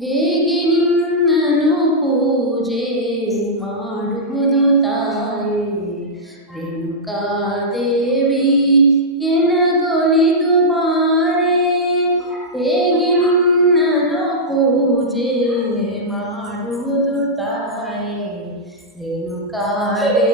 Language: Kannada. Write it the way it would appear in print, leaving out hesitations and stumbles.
ಹೇಗೆ ನಿನ್ನನು ಪೂಜೆ ಮಾಡುವುದು ತಾಯಿ ರೇಣುಕಾದೇವಿ ಎನಗೊಲಿದು ಬಾರೆ. ಹೇಗೆ ನಿನ್ನನು ಪೂಜೆ ಮಾಡುವುದು ತಾಯಿ ರೇಣುಕಾದೇವಿ